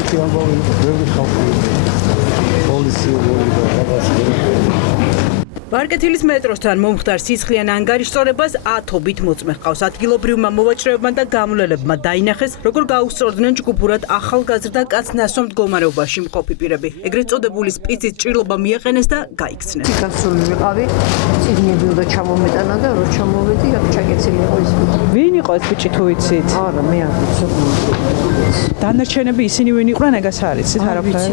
ასეთი ამბავი ბევრი ხალხი პოლიციური და რაღაცა. ბარკეთილის მეტროსთან მომხდარ სისხლიან ანგარიშწორებას ათობით მოწმე ჰყავს. ადგილობრივმა მოვაჭრეებმა და გამლელებმა დაინახეს, როგორ გაუსწორდნენ ჯგუფურად ახალგაზრდა კაცს ნასვამ მდგომარეობაში მყოფი პირები. ეგრეთ წოდებული სპიცის ჭრილობა მიაყენეს და გაიქცნენ. გასული ვიყავი, წიგნებიოდა ჩამომეტანა და რო ჩამოვედი, აქ ჩაგეცილი იყო ის. ვინ იყო ეს ბიჭი თუ ვიცით? არა, მე არ ვიცი. დანარჩენები ისინი ვინ იყვნენ, ეგას არ იცით არაფერი?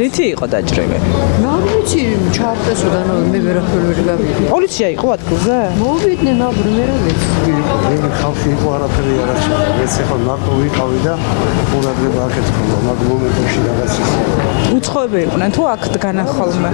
რითი იყო დაჭრილი? რა ვიცი, ჩაარტესოდა მე ვერაფერი ვერ გავიგე. პოლიცია იყო ადგილზე? მოვიდნენ აბრ მე რა ვიცი. ბევრი ხალხი იყო არაფერი არ არის. ეს ახლა ნარკო ვიყავი და ყურადღება აქეთ ქონდა, მაგ მომენტში რაღაც ის. უცხოები იყვნენ თუ აქ დგანა ხოლმე?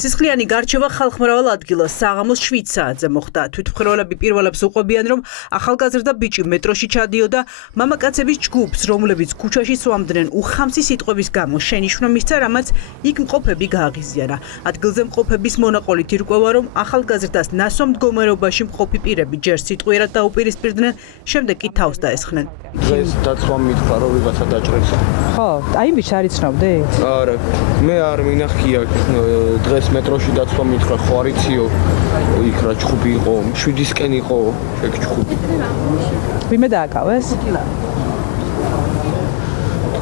სისხლიანი გარჩევა ხალხმრავალ ადგილას საღამოს 7 საათზე მოხდა. თვითმხილველები პირველებს უყვებიან, რომ ახალგაზრდა ბიჭი მეტროში ჩადიოდა მამაკაცების ჯგუფს, რომლებიც ქუჩაში სვამდნენ უხამსი სიტყვების გამო შენიშვნა მისცა, რამაც იქ მყოფები გააღიზიანა. ადგილზე მყოფების მონაყოლით ირკვევა, რომ ახალგაზრდას ნასვამ მდგომარეობაში მყოფი პირები ჯერ სიტყვიერად დაუპირისპირდნენ, შემდეგ კი თავს დაესხნენ. დღეს დაცვა მითხრა, რომ ვიღაცა დაჭრეს. ხო, აი ბიჭი არ იცნობდი? არა, მე არ მინახია დღეს მეტროში დაცვა მითხრა, ხო არ იციო, იქ რა ჯგუფი იყო, 7-ისკენ იყო ეგ ჯგუფი. ვინმე დააკავეს?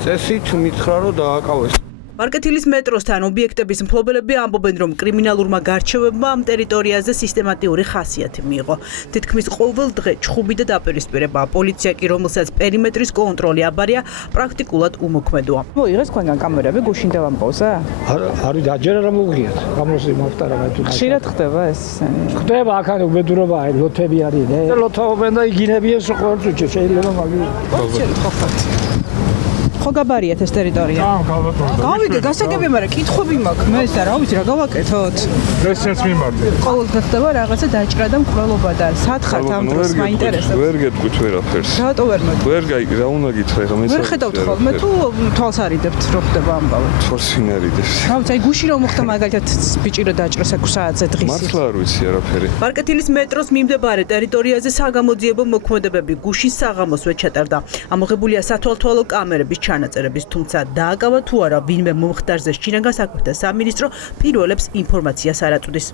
წესით მითხრა, რომ დააკავეს. ბარკეთილის მეტროსთან ობიექტების მფლობელები ამბობენ, რომ კრიმინალურმა გარჩევებმა ამ ტერიტორიაზე სისტემატიური ხასიათი მიიღო. თითქმის ყოველ დღე ჩხუბი და დაპირისპირება. პოლიცია კი, რომელსაც პერიმეტრის კონტროლი აბარია, პრაქტიკულად უმოქმედოა. მოიღეს თქვენგან კამერები გუშინ დავამყავსა? არის დაჯერა რომ მოვღიათ. გამოსი მოვტარა მე თუ. ხშირად ხდება ეს? ხდება აქ უბედურობა არის, ლოთები არის. ლოთობენ და იგინებიან ყოველწუთში შეიძლება მაგის. ხო გაბარიათ ეს ტერიტორია? გავიგე, გასაგებია, მაგრამ კითხვები მაქვს. მე ეს რა ვიცი, რა გავაკეთოთ? დღესაც მიმართე. ყოველდღე ხდება რაღაცა დაჭრა და მკვლელობა და სათხართ ამ დროს მაინტერესებს. ვერ გეტყვით ვერაფერს. რატო ვერ მოდი? ვერ გაიგე, რა უნდა გითხრა ხომ ეს? ვერ ხედავთ ხოლმე თუ თვალს არიდებთ რო ხდება ამბავი? თორს ვინ არიდებს? რა ვიცი, აი გუში რომ მოხდა მაგალითად ბიჭი რო დაჭრას 6 საათზე დღის. მართლა არ ვიცი არაფერი. ბარკეთილის მეტროს მიმდებარე ტერიტორიაზე საგამოძიებო მოქმედებები გუშინ საღამოსვე ჩატარდა. ამოღებულია სათვალთვალო კამერების ჩანაწერების, თუმცა დააკავა თუ არა ვინმე მომხდარზე შინაგან საქმეთა სამინისტრო პირველებს ინფორმაციას არ აწვდის.